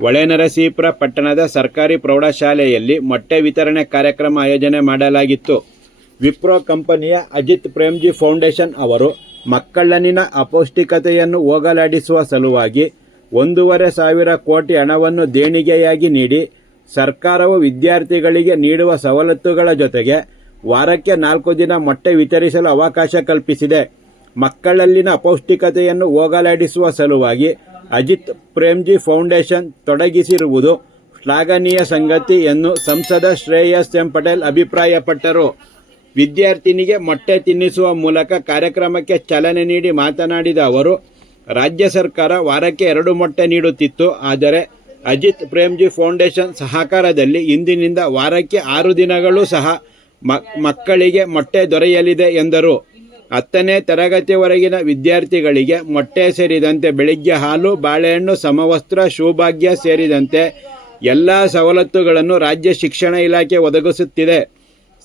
ಹೊಳೆನರಸೀಪುರ ಪಟ್ಟಣದ ಸರ್ಕಾರಿ ಪ್ರೌಢಶಾಲೆಯಲ್ಲಿ ಮೊಟ್ಟೆ ವಿತರಣೆ ಕಾರ್ಯಕ್ರಮ ಆಯೋಜನೆ ಮಾಡಲಾಗಿತ್ತು. ವಿಪ್ರೋ ಕಂಪನಿಯ ಅಜಿತ್ ಪ್ರೇಮ್ಜಿ ಫೌಂಡೇಶನ್ ಅವರು ಮಕ್ಕಳಲ್ಲಿನ ಅಪೌಷ್ಟಿಕತೆಯನ್ನು ಹೋಗಲಾಡಿಸುವ ಸಲುವಾಗಿ 1,500 ಕೋಟಿ ಹಣವನ್ನು ದೇಣಿಗೆಯಾಗಿ ನೀಡಿ ಸರ್ಕಾರವು ವಿದ್ಯಾರ್ಥಿಗಳಿಗೆ ನೀಡುವ ಸವಲತ್ತುಗಳ ಜೊತೆಗೆ ವಾರಕ್ಕೆ 4 ದಿನ ಮೊಟ್ಟೆ ವಿತರಿಸಲು ಅವಕಾಶ ಕಲ್ಪಿಸಿದೆ. ಮಕ್ಕಳಲ್ಲಿನ ಅಪೌಷ್ಟಿಕತೆಯನ್ನು ಹೋಗಲಾಡಿಸುವ ಸಲುವಾಗಿ ಅಜಿತ್ ಪ್ರೇಮ್ಜಿ ಫೌಂಡೇಶನ್ ತೊಡಗಿಸಿರುವುದು ಶ್ಲಾಘನೀಯ ಸಂಗತಿ ಎಂದು ಸಂಸದ ಶ್ರೇಯಸ್ ಎಂ ಪಟೇಲ್ ಅಭಿಪ್ರಾಯಪಟ್ಟರು. ವಿದ್ಯಾರ್ಥಿನಿಗೆ ಮೊಟ್ಟೆ ತಿನ್ನಿಸುವ ಮೂಲಕ ಕಾರ್ಯಕ್ರಮಕ್ಕೆ ಚಾಲನೆ ನೀಡಿ ಮಾತನಾಡಿದ ಅವರು, ರಾಜ್ಯ ಸರ್ಕಾರ ವಾರಕ್ಕೆ 2 ಮೊಟ್ಟೆ ನೀಡುತ್ತಿತ್ತು. ಆದರೆ ಅಜಿತ್ ಪ್ರೇಮ್ಜಿ ಫೌಂಡೇಶನ್ ಸಹಕಾರದಲ್ಲಿ ಇಂದಿನಿಂದ ವಾರಕ್ಕೆ 6 ದಿನಗಳು ಸಹ ಮಕ್ಕಳಿಗೆ ಮೊಟ್ಟೆ ದೊರೆಯಲಿದೆ ಎಂದರು. 10ನೇ ತರಗತಿವರೆಗಿನ ವಿದ್ಯಾರ್ಥಿಗಳಿಗೆ ಮೊಟ್ಟೆ ಸೇರಿದಂತೆ ಬೆಳಿಗ್ಗೆ ಹಾಲು, ಬಾಳೆಹಣ್ಣು, ಸಮವಸ್ತ್ರ, ಶೂಭಾಗ್ಯ ಸೇರಿದಂತೆ ಎಲ್ಲ ಸವಲತ್ತುಗಳನ್ನು ರಾಜ್ಯ ಶಿಕ್ಷಣ ಇಲಾಖೆ ಒದಗಿಸುತ್ತಿದೆ.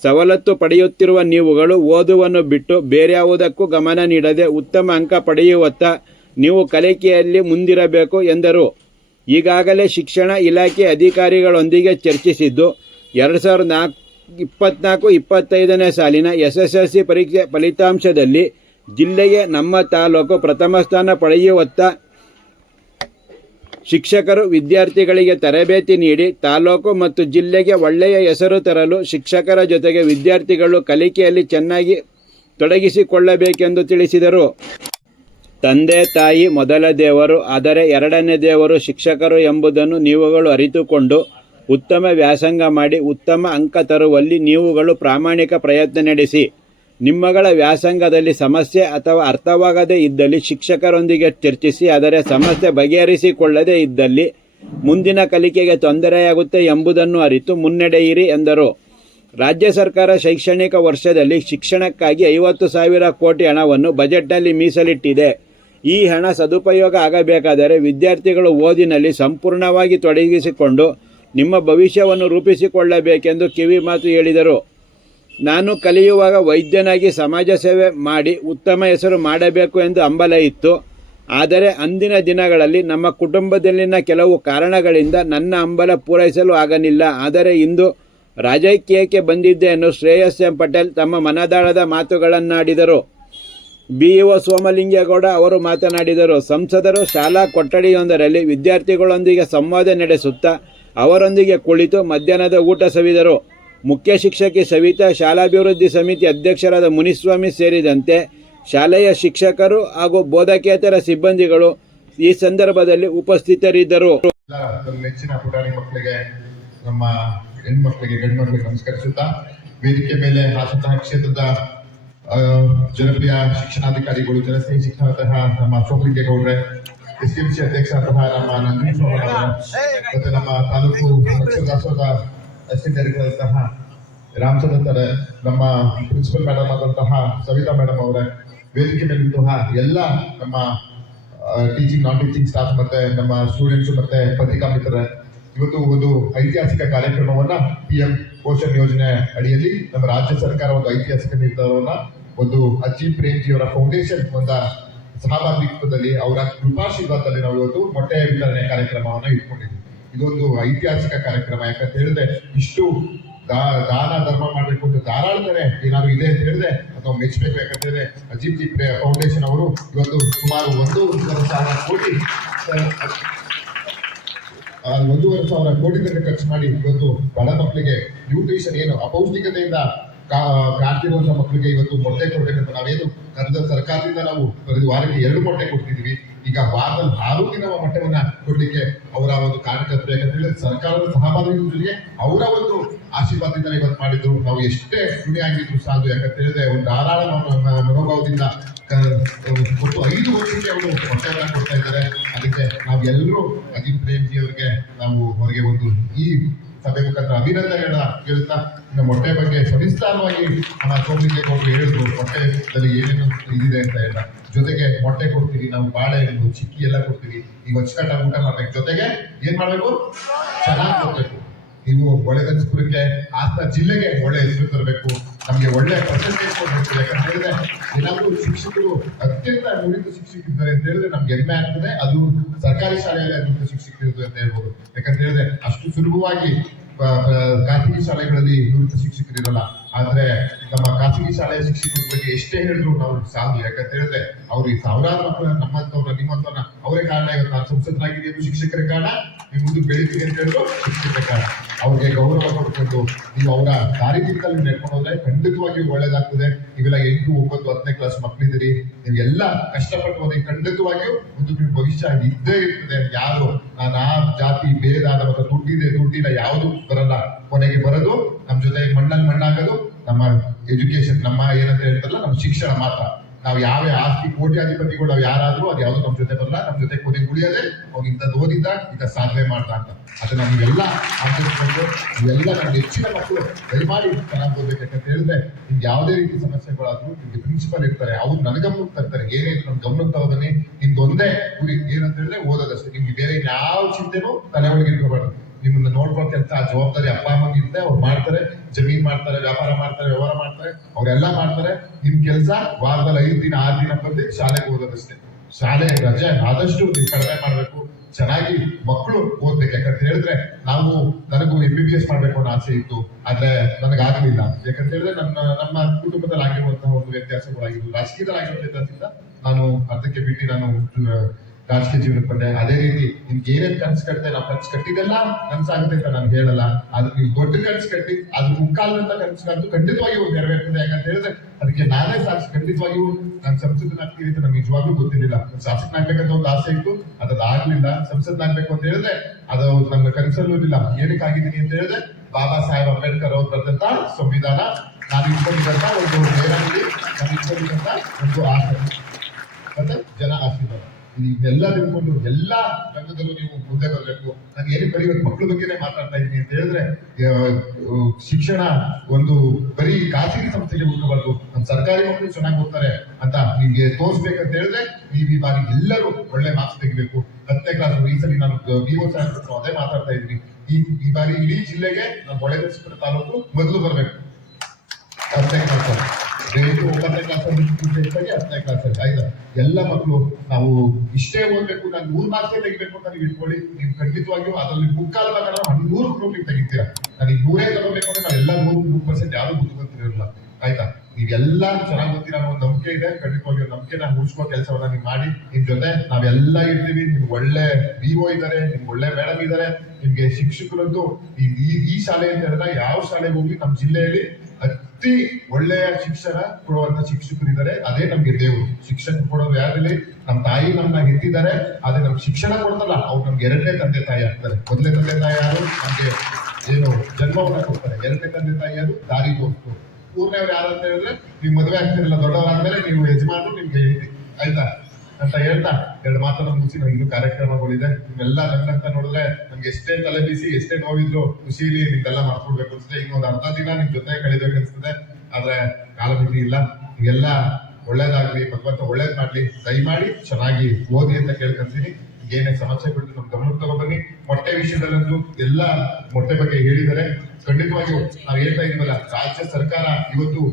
ಸವಲತ್ತು ಪಡೆಯುತ್ತಿರುವ ನೀವುಗಳು ಓದುವನ್ನು ಬಿಟ್ಟು ಬೇರ್ಯಾವುದಕ್ಕೂ ಗಮನ ನೀಡದೆ ಉತ್ತಮ ಅಂಕ ಪಡೆಯುವತ್ತ ನೀವು ಕಲಿಕೆಯಲ್ಲಿ ಮುಂದಿರಬೇಕು ಎಂದರು. ಈಗಾಗಲೇ ಶಿಕ್ಷಣ ಇಲಾಖೆ ಅಧಿಕಾರಿಗಳೊಂದಿಗೆ ಚರ್ಚಿಸಿದ್ದು 2024-25ನೇ ಸಾಲಿನ SSLC ಪರೀಕ್ಷೆ ಫಲಿತಾಂಶದಲ್ಲಿ ಜಿಲ್ಲೆಗೆ ನಮ್ಮ ತಾಲೂಕು ಪ್ರಥಮ ಸ್ಥಾನ ಪಡೆಯುವತ್ತ ಶಿಕ್ಷಕರು ವಿದ್ಯಾರ್ಥಿಗಳಿಗೆ ತರಬೇತಿ ನೀಡಿ ತಾಲೂಕು ಮತ್ತು ಜಿಲ್ಲೆಗೆ ಒಳ್ಳೆಯ ಹೆಸರು ತರಲು ಶಿಕ್ಷಕರ ಜೊತೆಗೆ ವಿದ್ಯಾರ್ಥಿಗಳು ಕಲಿಕೆಯಲ್ಲಿ ಚೆನ್ನಾಗಿ ತೊಡಗಿಸಿಕೊಳ್ಳಬೇಕೆಂದು ತಿಳಿಸಿದರು. ತಂದೆ ತಾಯಿ ಮೊದಲ ದೇವರು, ಆದರೆ 2ನೇ ದೇವರು ಶಿಕ್ಷಕರು ಎಂಬುದನ್ನು ನೀವುಗಳು ಅರಿತುಕೊಂಡು ಉತ್ತಮ ವ್ಯಾಸಂಗ ಮಾಡಿ ಉತ್ತಮ ಅಂಕ ತರುವಲ್ಲಿ ನೀವುಗಳು ಪ್ರಾಮಾಣಿಕ ಪ್ರಯತ್ನ ನಡೆಸಿ. ನಿಮ್ಮಗಳ ವ್ಯಾಸಂಗದಲ್ಲಿ ಸಮಸ್ಯೆ ಅಥವಾ ಅರ್ಥವಾಗದೇ ಇದ್ದಲ್ಲಿ ಶಿಕ್ಷಕರೊಂದಿಗೆ ಚರ್ಚಿಸಿ ಅದರ ಸಮಸ್ಯೆ ಬಗೆಹರಿಸಿಕೊಳ್ಳದೇ ಇದ್ದಲ್ಲಿ ಮುಂದಿನ ಕಲಿಕೆಗೆ ತೊಂದರೆಯಾಗುತ್ತೆ ಎಂಬುದನ್ನು ಅರಿತು ಮುನ್ನಡೆಯಿರಿ ಎಂದರು. ರಾಜ್ಯ ಸರ್ಕಾರ ಶೈಕ್ಷಣಿಕ ವರ್ಷದಲ್ಲಿ ಶಿಕ್ಷಣಕ್ಕಾಗಿ 50,000 ಕೋಟಿ ಹಣವನ್ನು ಬಜೆಟ್ನಲ್ಲಿ ಮೀಸಲಿಟ್ಟಿದೆ. ಈ ಹಣ ಸದುಪಯೋಗ ಆಗಬೇಕಾದರೆ ವಿದ್ಯಾರ್ಥಿಗಳು ಓದಿನಲ್ಲಿ ಸಂಪೂರ್ಣವಾಗಿ ತೊಡಗಿಸಿಕೊಂಡು ನಿಮ್ಮ ಭವಿಷ್ಯವನ್ನು ರೂಪಿಸಿಕೊಳ್ಳಬೇಕೆಂದು ಕಿವಿ ಮಾತು ಹೇಳಿದರು. ನಾನು ಕಲಿಯುವಾಗ ವೈದ್ಯನಾಗಿ ಸಮಾಜ ಸೇವೆ ಮಾಡಿ ಉತ್ತಮ ಹೆಸರು ಮಾಡಬೇಕು ಎಂದು ಹಂಬಲ ಇತ್ತು. ಆದರೆ ಅಂದಿನ ದಿನಗಳಲ್ಲಿ ನಮ್ಮ ಕುಟುಂಬದಲ್ಲಿನ ಕೆಲವು ಕಾರಣಗಳಿಂದ ನನ್ನ ಹಂಬಲ ಪೂರೈಸಲು ಆಗಲಿಲ್ಲ. ಆದರೆ ಇಂದು ರಾಜಕೀಯಕ್ಕೆ ಬಂದಿದ್ದೆ ಎಂದು ಶ್ರೇಯಸ್ ಎಂ ಪಟೇಲ್ ತಮ್ಮ ಮನದಾಳದ ಮಾತುಗಳನ್ನಾಡಿದರು. BEO ಸೋಮಲಿಂಗೇಗೌಡ ಅವರು ಮಾತನಾಡಿದರು. ಸಂಸದರು ಶಾಲಾ ಕೊಠಡಿಯೊಂದರಲ್ಲಿ ವಿದ್ಯಾರ್ಥಿಗಳೊಂದಿಗೆ ಸಂವಾದ ನಡೆಸುತ್ತಾ ಅವರೊಂದಿಗೆ ಕುಳಿತು ಮಧ್ಯಾಹ್ನದ ಊಟ ಸವಿದರು. ಮುಖ್ಯ ಶಿಕ್ಷಕಿ ಸವಿತಾ, ಶಾಲಾಭಿವೃದ್ಧಿ ಸಮಿತಿ ಅಧ್ಯಕ್ಷರಾದ ಮುನಿಸ್ವಾಮಿ ಸೇರಿದಂತೆ ಶಾಲೆಯ ಶಿಕ್ಷಕರು ಹಾಗೂ ಬೋಧಕೇತರ ಸಿಬ್ಬಂದಿಗಳು ಈ ಸಂದರ್ಭದಲ್ಲಿ ಉಪಸ್ಥಿತರಿದ್ದರು. ನೆಚ್ಚಿನ ಪುಟಾಣಿ ಮಕ್ಕಳಿಗೆ, ನಮ್ಮ ಹೆಣ್ಮಕ್ಳಿಗೆ, ಗಂಡು ಮಕ್ಕಳಿಗೆ ನಮಸ್ಕರಿಸುತ್ತಾ ವೇದಿಕೆ ಮೇಲೆ ಹಾಸನ ಕ್ಷೇತ್ರದ ಜನಪ್ರಿಯ ಶಿಕ್ಷಣಾಧಿಕಾರಿಗಳು, ಜನಸ್ನೇಹಿ ಶಿಕ್ಷಣದಂತಹ ನಮ್ಮ ಸೋಮಲಿಂಗೇಗೌಡ್ರೆ, SDMC ಅಧ್ಯಕ್ಷರಾದಂತಹ ನಮ್ಮ ನಂದೀಶ್ ಅವರು, ಮತ್ತೆ ನಮ್ಮ ತಾಲೂಕು ದಾಸೋಹದ ಅಸಿಸ್ಟೆಂಟ್ ಡೈರೆಕ್ಟರ್ ಆದಂತಹ ರಾಮಚಂದ್ರ, ನಮ್ಮ ಪ್ರಿನ್ಸಿಪಲ್ ಮೇಡಮ್ ಆದಂತಹ ಸವಿತಾ ಮೇಡಮ್ ಅವರೇ, ವೇದಿಕೆ ಮೇಲಿದ್ದಂತಹ ಎಲ್ಲ ನಮ್ಮ ಟೀಚಿಂಗ್, ನಾನ್ ಟೀಚಿಂಗ್ ಸ್ಟಾಫ್ ಮತ್ತೆ ನಮ್ಮ ಸ್ಟೂಡೆಂಟ್ಸ್ ಮತ್ತೆ ಪತ್ರಿಕಾ ಮಿತ್ರರೇ, ಇವತ್ತು ಒಂದು ಐತಿಹಾಸಿಕ ಕಾರ್ಯಕ್ರಮವನ್ನ PM ಪೋಷಣ್ ಯೋಜನೆ ಅಡಿಯಲ್ಲಿ ನಮ್ಮ ರಾಜ್ಯ ಸರ್ಕಾರ ಒಂದು ಐತಿಹಾಸಿಕ ನಿರ್ಧಾರವನ್ನ ಒಂದು ಅಜಿತ್ ಪ್ರೇಮ್ಜಿ ಅವರ ಫೌಂಡೇಶನ್ ಒಂದ ಸಹಭಾಗಿತ್ವದಲ್ಲಿ ಅವರ ಕೃಪಾಶೀರ್ವಾದದಲ್ಲಿ ನಾವು ಇವತ್ತು ಮೊಟ್ಟೆ ವಿತರಣೆ ಕಾರ್ಯಕ್ರಮವನ್ನ ಇಟ್ಕೊಂಡಿದ್ದೀವಿ. ಇದೊಂದು ಐತಿಹಾಸಿಕ ಕಾರ್ಯಕ್ರಮ. ಯಾಕಂತ ಹೇಳಿದ್ರೆ ಇಷ್ಟು ದಾನ ಧರ್ಮ ಮಾಡಬೇಕು ಅಂತ ಧಾರಾಳತನೆ ಏನಾದ್ರು ಇದೆ ಅಂತ ಹೇಳಿದ್ರೆ ಅಥವಾ ಮೆಚ್ಚಬೇಕು. ಯಾಕಂತ ಹೇಳಿದ್ರೆ ಅಜಿತ್ ಜಿ ಫೌಂಡೇಶನ್ ಅವರು ಇವತ್ತು ಸುಮಾರು 1,500 ಕೋಟಿ 1,500 ಕೋಟಿ ತನಕ ಖರ್ಚು ಮಾಡಿ ಇವತ್ತು ಬಡ ಮಕ್ಕಳಿಗೆ ನ್ಯೂಟ್ರಿಷನ್ ಏನು ಅಪೌಷ್ಟಿಕತೆಯಿಂದ ಕಾಡ್ತಿರುವಂತಹ ಮಕ್ಕಳಿಗೆ ಇವತ್ತು ಮೊಟ್ಟೆ ಕೊಡ್ಬೇಕಂತ ನಾವೇನು ಕರೆದ ಸರ್ಕಾರದಿಂದ ನಾವು ವಾರಕ್ಕೆ 2 ಮೊಟ್ಟೆ ಕೊಡ್ತಿದ್ವಿ. ಈಗ ವಾರದಲ್ಲಿ 6 ದಿನ ಮೊಟ್ಟೆವನ್ನ ಕೊಡ್ಲಿಕ್ಕೆ ಅವರ ಒಂದು ಕಾರ್ಯಕರ್ತರು, ಯಾಕಂತ ಹೇಳಿದ್ರೆ ಸರ್ಕಾರದ ಸಹಭಾಗಿಗಳ ಜೊತೆಗೆ ಅವರ ಒಂದು ಆಶೀರ್ವಾದದಿಂದ ಇವತ್ತು ಮಾಡಿದ್ರು. ನಾವು ಎಷ್ಟೇ ಋಣಿ ಆಗಿದ್ರು ಸಾಲದು. ಯಾಕಂತ ಹೇಳಿದ್ರೆ ಒಂದು ಧಾರಾಳ ಮನೋಭಾವದಿಂದ ಒಟ್ಟು 5 ವರ್ಷಕ್ಕೆ ಅವರು ಮೊಟ್ಟೆವನ್ನ ಕೊಡ್ತಾ ಇದ್ದಾರೆ. ಅದಕ್ಕೆ ನಾವೆಲ್ಲರೂ ಅಜಿತ್ ಪ್ರೇಮ್ಜಿ ಅವರಿಗೆ ನಾವು ಅವರಿಗೆ ಒಂದು ಈ ಸಭೆ ಮುಖಾಂತರ ಅಭಿನಂದನೆಗಳನ್ನ ಕೇಳುತ್ತಾ, ಇನ್ನು ಮೊಟ್ಟೆ ಬಗ್ಗೆ ಸವಿಸ್ತಾರವಾಗಿ ನಮ್ಮ ಸೋಮಲಿಂಗೇಗೌಡರು ಹೇಳಿದ್ರು. ಮೊಟ್ಟೆದಲ್ಲಿ ಏನೇನು ಇದಿದೆ ಅಂತ ಎಲ್ಲ, ಜೊತೆಗೆ ಮೊಟ್ಟೆ ಕೊಡ್ತೀವಿ ನಾವು, ಬಾಳೆಹಣ್ಣು, ಚಿಕ್ಕಿ ಎಲ್ಲ ಕೊಡ್ತೀವಿ. ಈಗ ಅಚ್ಚುಕಟ್ಟಾಗಿ ಊಟ ಮಾಡ್ಬೇಕು, ಜೊತೆಗೆ ಏನ್ ಮಾಡ್ಬೇಕು, ಚೆನ್ನಾಗಿ ಕೊಡ್ಬೇಕು. ನೀವು ಒಳ್ಳೆದನ್ಸ್ಪುರಕ್ಕೆ, ಹಾಸನ ಜಿಲ್ಲೆಗೆ ಒಳ್ಳೆ ಹೆಸರು ತರಬೇಕು. ನಮ್ಗೆ ಒಳ್ಳೆ ಪರ್ಸೆಂಟೇಜ್ ಕೊಡ್ಬೇಕು. ಯಾಕಂತ ಹೇಳಿದ್ರೆ ಏನಾದ್ರು ಶಿಕ್ಷಕರು ಅತ್ಯಂತ ನುರಿತ ಶಿಕ್ಷಕಿದ್ದಾರೆ ಅಂತ ಹೇಳಿದ್ರೆ ನಮ್ಗೆ ಹೆಮ್ಮೆ ಆಗ್ತದೆ. ಅದು ಸರ್ಕಾರಿ ಶಾಲೆಯಲ್ಲಿ ನುರಿತ ಶಿಕ್ಷಕರು ಅಂತ ಹೇಳ್ಬೋದು. ಯಾಕಂತ ಹೇಳಿದ್ರೆ ಅಷ್ಟು ಸುಲಭವಾಗಿ ಖಾಸಗಿ ಶಾಲೆಗಳಲ್ಲಿ ನುರಿತ ಶಿಕ್ಷಕರು ಇರಲ್ಲ. ಆದ್ರೆ ನಮ್ಮ ಖಾಸಗಿ ಶಾಲೆಯ ಶಿಕ್ಷಕರ ಬಗ್ಗೆ ಎಷ್ಟೇ ಹೇಳಿದ್ರು ನಾವು ಸಾಲದು. ಯಾಕಂತ ಹೇಳಿದ್ರೆ ಅವ್ರಿಗೆ ಸಾವಿರಾರು ಮಕ್ಕಳನ್ನ ನಮ್ಮಂತವ್ರ ನಿಮ್ಮಂತವ್ರನ್ನ ಅವರೇ ಕಾರಣ. ಇವತ್ತು ನಾನು ಸಂಸದನಾಗಿದ್ದೀನಿ, ಶಿಕ್ಷಕರ ಕಾರಣ. ನೀವು ಮುಂದೆ ಬೆಳಿತೀವಿ ಅಂತ ಹೇಳಿದ್ರು ಶಿಕ್ಷಕರ ಕಾರಣ. ಅವ್ರಿಗೆ ಗೌರವ ಕೊಡ್ಕೊಂಡು ನೀವು ಅವರ ದಾರಿದಿಂದಲೂ ನಡ್ಕೊಂಡು ಹೋದ್ರೆ ಖಂಡಿತವಾಗಿಯೂ ಒಳ್ಳೇದಾಗ್ತದೆ. ನೀವೆಲ್ಲ 8, 9, 10ನೇ ಕ್ಲಾಸ್ ಮಕ್ಕಳಿದ್ದೀರಿ, ನೀವೆಲ್ಲ ಕಷ್ಟಪಟ್ಟು ಹೋದ್ರೆ ಖಂಡಿತವಾಗಿಯೂ ಮುಂದೆ ನಿಮ್ಮ ಭವಿಷ್ಯ ಇದ್ದೇ ಇರ್ತದೆ. ಯಾರು ನಾನು ಆ ಜಾತಿ ಭೇದ ಅಥವಾ ದುಡ್ಡಿಲ್ಲ ಯಾವುದು ಬರಲ್ಲ. ಕೊನೆಗೆ ಬರೋದು ನಮ್ಮ ಜೊತೆ ಮಣ್ಣಲ್ಲಿ ಮಣ್ಣಾಗೋದು ನಮ್ಮ ಎಜುಕೇಶನ್, ನಮ್ಮ ಏನಂತ ಹೇಳ್ತಾರಲ್ಲ ನಮ್ಮ ಶಿಕ್ಷಣ ಮಾತ್ರ. ನಾವು ಯಾವ ಆಸ್ತಿ ಕೋಟ್ಯಾಧಿಪತಿಗಳು ನಾವು ಯಾರಾದ್ರೂ ಅದು ಯಾವ್ದು ನಮ್ಮ ಜೊತೆ ಬರಲ್ಲ. ನಮ್ಮ ಜೊತೆ ಕೊನೆಗೆ ಉಳಿಯೋದೇ ಅವ್ನು ಇಂಥದ್ದು ಓದಿದ್ದ ಇಂಥ ಸಾಧನೆ ಮಾಡ್ತಾ ಅಂತ. ಅದನ್ನ ನೀವೆಲ್ಲ ಆಚರಿಸ್ಕೊಂಡು ಇವೆಲ್ಲ ನಮ್ಮ ಹೆಚ್ಚಿನ ಮಕ್ಕಳು ದಯಮಾಡಿ ಚೆನ್ನಾಗಿ ಓದ್ಬೇಕು. ಯಾಕಂತ ಹೇಳಿದ್ರೆ ನಿಮ್ಗೆ ಯಾವುದೇ ರೀತಿ ಸಮಸ್ಯೆಗಳಾದ್ರೂ ನಿಮ್ಗೆ ಪ್ರಿನ್ಸಿಪಲ್ ಇರ್ತಾರೆ, ಅವ್ರು ನನ್ನ ಗಮನಕ್ಕೆ ತರ್ತಾರೆ. ಏನೇನು ನಮ್ಮ ಗಮನಕ್ಕೆ ತಗೋದನ್ನೇ ನಿಮ್ದು ಒಂದೇ ಗುರಿ ಏನಂತ ಹೇಳಿದ್ರೆ ಓದೋದಷ್ಟೇ. ನಿಮ್ಗೆ ಬೇರೆ ಯಾವ ಚಿಂತೆನೂ ತಲೆ ಒಳಗೆ ಇಟ್ಕೋಬಾರ್ದು. ನಿಮ್ಮನ್ನ ನೋಡ್ಕೋ ಕೆಲಸ ಜವಾಬ್ದಾರಿ ಅಪ್ಪ ಅಮ್ಮಂಗೆ ಇರುತ್ತೆ. ಅವ್ರು ಮಾಡ್ತಾರೆ, ಜಮೀನ್ ಮಾಡ್ತಾರೆ, ವ್ಯಾಪಾರ ಮಾಡ್ತಾರೆ, ವ್ಯವಹಾರ ಮಾಡ್ತಾರೆ, ಅವರೆಲ್ಲ ಮಾಡ್ತಾರೆ. ನಿಮ್ ಕೆಲಸ ವಾರದಲ್ಲಿ 5 ದಿನ 6 ದಿನ ಬಂದು ಶಾಲೆಗೆ ಓದೋದಷ್ಟೇ. ಶಾಲೆ ರಜೆ ಆದಷ್ಟು ನೀವು ಕಡಿಮೆ ಮಾಡ್ಬೇಕು. ಚೆನ್ನಾಗಿ ಮಕ್ಕಳು ಓದ್ಬೇಕು. ಯಾಕಂತ ಹೇಳಿದ್ರೆ ನನಗೂ MBBS ಮಾಡ್ಬೇಕು ಅನ್ನೋ ಆಸೆ ಇತ್ತು, ಆದ್ರೆ ನನಗಾಗಲಿಲ್ಲ. ಯಾಕಂತ ಹೇಳಿದ್ರೆ ನಮ್ಮ ಕುಟುಂಬದಲ್ಲಿ ಆಗಿರುವಂತಹ ಒಂದು ವ್ಯತ್ಯಾಸಗಳಾಗಿದ್ದು, ರಾಜಕೀಯದಲ್ಲಿ ಆಗಿರೋ ವ್ಯತ್ಯಾಸದಿಂದ ನಾನು ಅರ್ಧಕ್ಕೆ ಬಿಟ್ಟು ನಾನು ರಾಜಕೀಯ ಜೀವನಕ್ಕೆ ಬಂದೆ. ಅದೇ ರೀತಿ ನಿಮ್ಗೆ ಏನೇನ್ ಕನ್ಸು ಕಟ್ಟಿದೆ, ನಾವು ಕನ್ಸು ಕಟ್ಟಿದೆಲ್ಲ ಕನ್ಸಾಗುತ್ತೆ ಅಂತ ನಾನು ಹೇಳಲ್ಲ. ಅದಕ್ಕೆ ನೀವು ದೊಡ್ಡ ಕನ್ಸು ಕಟ್ಟಿ ಅದು ಮುಕ್ಕಾಲಂತ ಕನ್ಸು ಕಟ್ಟು ಖಂಡಿತವಾಗಿಯೂ ನೆರವೇರ್ತದೆ. ಯಾಕಂತ ಹೇಳಿದ್ರೆ ಅದಕ್ಕೆ ನಾನೇ ಸಾಕ್ಷಿ. ಖಂಡಿತವಾಗಿಯೂ ನಾನು ಸಂಸದನಾಗ್ತೀನಿ ಅಂತ ನಮ್ಗೆ ನಿಜವಾಗ್ಲೂ ಗೊತ್ತಿರಲಿಲ್ಲ. ಶಾಸಕನಾಗ್ಬೇಕಂತ ಒಂದು ಆಸೆ ಇತ್ತು, ಅದಾಗ್ಲಿಲ್ಲ. ಸಂಸದನಾಗ್ಬೇಕು ಅಂತ ಹೇಳಿದ್ರೆ ಅದು ನನ್ನ ಕನಸಲ್ಲೂ ಇಲ್ಲ. ಏನಕ್ಕೆ ಆಗಿದ್ದೀನಿ ಅಂತ ಹೇಳಿದ್ರೆ ಬಾಬಾ ಸಾಹೇಬ್ ಅಂಬೇಡ್ಕರ್ ಅವ್ರು ಬರೆದಂತ ಸಂವಿಧಾನ, ನಾನು ಇಟ್ಕೊಂಡಿದ್ದಂತ ಒಂದು ನೇರಾಗಿ, ನಾನು ಇಟ್ಕೊಂಡಿದ್ದಂತ ಒಂದು ಆಸೆ ಮತ್ತೆ ಜನ ಆಶೀರ್ವಾದ, ಇದೆಲ್ಲ ತಿಳ್ಕೊಂಡು ಎಲ್ಲಾ ರಂಗದಲ್ಲೂ ನೀವು ಮುಂದೆ ಬರಬೇಕು. ನಾನು ಏನಕ್ಕೆ ಬರೀ ಇವತ್ತು ಮಕ್ಕಳ ಬಗ್ಗೆನೇ ಮಾತಾಡ್ತಾ ಇದ್ದೀನಿ ಅಂತ ಹೇಳಿದ್ರೆ ಶಿಕ್ಷಣ ಒಂದು ಬರೀ ಖಾಸಗಿ ಸಂಸ್ಥೆಗೆ ಹೋಗಬಾರ್ದು. ನಮ್ಮ ಸರ್ಕಾರಿ ಮಕ್ಕಳು ಚೆನ್ನಾಗಿ ಓದ್ತಾರೆ ಅಂತ ನಿಮ್ಗೆ ತೋರಿಸ್ಬೇಕಂತ ಹೇಳಿದ್ರೆ ನೀವು ಈ ಬಾರಿ ಎಲ್ಲರೂ ಒಳ್ಳೆ ಮಾರ್ಕ್ಸ್ ತೆಗಿಬೇಕು. 10ನೇ ಕ್ಲಾಸ್ ಈ ಸಲ ನಾನು BO ಸಾಹೇಬ್ ಅದೇ ಮಾತಾಡ್ತಾ ಇದ್ದೀನಿ. ಈ ಬಾರಿ ಇಡೀ ಜಿಲ್ಲೆಗೆ ನಮ್ಮ ಹೊಳೆನರಸೀಪುರ ತಾಲೂಕು ಮೊದಲು ಬರಬೇಕು 10ನೇ ಕ್ಲಾಸ್. 9ನೇ ಕ್ಲಾಸಲ್ಲಿ 10ನೇ ಕ್ಲಾಸಲ್ಲಿ ಆಯ್ತಾ ಎಲ್ಲ ಮಕ್ಕಳು ನಾವು ಇಷ್ಟೇ ಓದ್ಬೇಕು, ನಾನು 100 ಮಾರ್ಕ್ಸೇ ತೆಗಿಬೇಕು ಅಂತ ನೀವು ಇಟ್ಕೊಳ್ಳಿ. ನೀವು ಖಂಡಿತವಾಗಿಯೂ ಅದರಲ್ಲಿ ಮುಕ್ಕಾಲು ಭಾಗ 100 ನೀವು ತೆಗಿತೀರಾ. ನನಗೆ 100 ತಗೋಬೇಕು ಅಂದ್ರೆ ನಾವೆಲ್ಲ 100% ಯಾರು ಬುದ್ಧಿವಂತರಿರಲ್ಲ. ಆಯ್ತಾ, ನೀವೆಲ್ಲ ಚೆನ್ನಾಗಿ ಓದ್ತೀರಾ ಅನ್ನೋ ಒಂದು ನಂಬಿಕೆ ಇದೆ. ಖಂಡಿತವಾಗಿಯೂ ನಂಬಿಕೆ ನಾವು ಉಳಿಸ್ಕೋ ಕೆಲಸವನ್ನ ನೀವು ಮಾಡಿ. ನಿಮ್ ಜೊತೆ ನಾವೆಲ್ಲ ಇರ್ತೀವಿ. ನಿಮ್ಗೆ ಒಳ್ಳೆ BO ಇದ್ದಾರೆ, ನಿಮ್ಗೆ ಒಳ್ಳೆ ಮೇಡಮ್ ಇದ್ದಾರೆ, ನಿಮ್ಗೆ ಶಿಕ್ಷಕರದ್ದು ಈ ಶಾಲೆ ಅಂತ ಹೇಳಿದ್ರೆ ಯಾವ ಶಾಲೆಗೆ ಹೋಗಿ ನಮ್ಮ ಜಿಲ್ಲೆಯಲ್ಲಿ ಅತಿ ಒಳ್ಳೆಯ ಶಿಕ್ಷಣ ಕೊಡುವಂತ ಶಿಕ್ಷಕರಿದ್ದಾರೆ. ಅದೇ ನಮ್ಗೆ ದೇವರು. ಶಿಕ್ಷಣ ಕೊಡೋರು ಯಾರಲ್ಲಿ ನಮ್ಮ ತಾಯಿ ನಮ್ಮನ್ನ ಹೆತ್ತಿದ್ದಾರೆ, ಆದ್ರೆ ನಮ್ಗೆ ಶಿಕ್ಷಣ ಕೊಡ್ತಲ್ಲ ಅವ್ರು ನಮ್ಗೆ 2ನೇ ತಂದೆ ತಾಯಿ ಆಗ್ತಾರೆ. 1ನೇ ತಂದೆ ತಾಯಿ ಯಾರು ನಮ್ಗೆ ಏನು ಜನ್ಮವನ್ನ ಕೊಡ್ತಾರೆ, 2ನೇ ತಂದೆ ತಾಯಿ ಯಾರು ದಾರಿ ತೋರಿಸ್ತು, 3ನೇವ್ರು ಯಾರು ಅಂತ ಹೇಳಿದ್ರೆ ನೀವು ಮದುವೆ ಆಗ್ತಿರಲ್ಲ, ದೊಡ್ಡವರಾದ್ಮೇಲೆ ನೀವು ಯಜಮಾನರು ನಿಮ್ಗೆ ಹೇಳ್ತಿ ಆಯ್ತಾ ಅಂತ ಹೇಳ್ತಾ 2 ಮಾತನ್ನ ಮುಗಿಸಿ ನಾವು ಇನ್ನೂ ಕಾರ್ಯಕ್ರಮಗಳಿದೆ. ನಿಮ್ಮೆಲ್ಲ ನನ್ನಂತ ನೋಡಿದ್ರೆ ನಮ್ಗೆ ಎಷ್ಟೇ ತಲೆ ಬೀಸಿ ಎಷ್ಟೇ ನೋವಿದ್ರು ಖುಷಿಲಿ ನಿಮ್ಗೆಲ್ಲ ಮಾಡ್ಕೊಡ್ಬೇಕು ಅನ್ಸುತ್ತೆ. ಇನ್ನೊಂದು ಅರ್ಧ ದಿನ ನಿಮ್ ಜೊತೆ ಕಳಿಬೇಕು ಅನ್ಸುತ್ತೆ, ಆದ್ರೆ ಕಾಲಮಿತಿ ಇಲ್ಲ. ನೀವೆಲ್ಲ ಒಳ್ಳೇದಾಗ್ಲಿ, ಭಗವಂತ ಒಳ್ಳೇದ್ ಮಾಡ್ಲಿ. ದಯಮಾಡಿ ಚೆನ್ನಾಗಿ ಓದಿ ಅಂತ ಕೇಳ್ಕೊಂತೀನಿ. ಏನೇ ಸಮಸ್ಯೆಗಳು ನಮ್ಮ ಗಮನಕ್ಕೆ ತಗೊಬನ್ನಿ. ಮೊಟ್ಟೆ ವಿಷಯದಲ್ಲಂತೂ ಎಲ್ಲ ಮೊಟ್ಟೆ ಬಗ್ಗೆ ಹೇಳಿದ್ದಾರೆ. ಖಂಡಿತವಾಗಿಯೂ ನಾವು ಹೇಳ್ತಾ ಇದೀವಲ್ಲ, ರಾಜ್ಯ ಸರ್ಕಾರ ಇವತ್ತು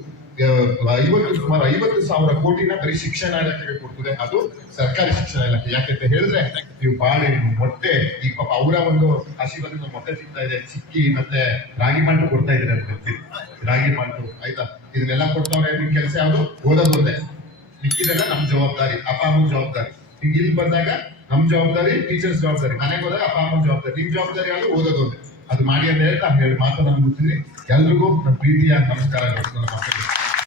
ಸುಮಾರು 50,000 ಕೋಟಿನ ಬರೀ ಶಿಕ್ಷಣ ಇಲಾಖೆಗೆ ಕೊಡ್ತದೆ. ಅದು ಸರ್ಕಾರಿ ಶಿಕ್ಷಣ ಇಲಾಖೆ. ಯಾಕೆಂತ ಹೇಳಿದ್ರೆ ನೀವು ಬಾಳೆ ಮೊಟ್ಟೆ ಈ ಪಾಪ ಅವರ ಒಂದು ಆಶೀರ್ವಾದ ಮೊಟ್ಟೆ ಸಿಗ್ತಾ ಇದೆ. ಚಿಕ್ಕಿ ಮತ್ತೆ ರಾಗಿ ಮಾಲ್ಟು ಕೊಡ್ತಾ ಇದ್ದಾರೆ ಅಂತ ಹೇಳ್ತೀವಿ. ರಾಗಿ ಮಾಲ್ಟು ಆಯ್ತಾ, ಇದನ್ನೆಲ್ಲ ಕೊಡ್ತಾವ್ರೆ. ನಿಮ್ ಕೆಲಸ ಯಾವುದು? ಓದೋದೊಂದೇ. ಮಿಕ್ಕಿದೆಲ್ಲ ನಮ್ ಜವಾಬ್ದಾರಿ, ಅಪ್ಪ ಅಮ್ಮನ ಜವಾಬ್ದಾರಿ. ಈಗ ಇಲ್ಲಿ ಬಂದಾಗ ನಮ್ ಜವಾಬ್ದಾರಿ, ಟೀಚರ್ಸ್ ಜವಾಬ್ದಾರಿ. ಮನೆಗೆ ಹೋದಾಗ ಅಪ್ಪ ಅಮ್ಮನ ಜವಾಬ್ದಾರಿ. ನಿಮ್ ಜವಾಬ್ದಾರಿ ಯಾವುದು? ಓದೋದೊಂದೇ. ಅದು ಮಾಡಿ ಅಂತ ಹೇಳ್ತಾ ಹೇಳಿ ಮಾತನ್ನ ಮುಗಿಸ್ತೀನಿ. ಎಲ್ರಿಗೂ ನಮ್ಮ ಪ್ರೀತಿಯ ನಮಸ್ಕಾರಗಳು. ನನ್ನ ಮಕ್ಕಳಿಗೆ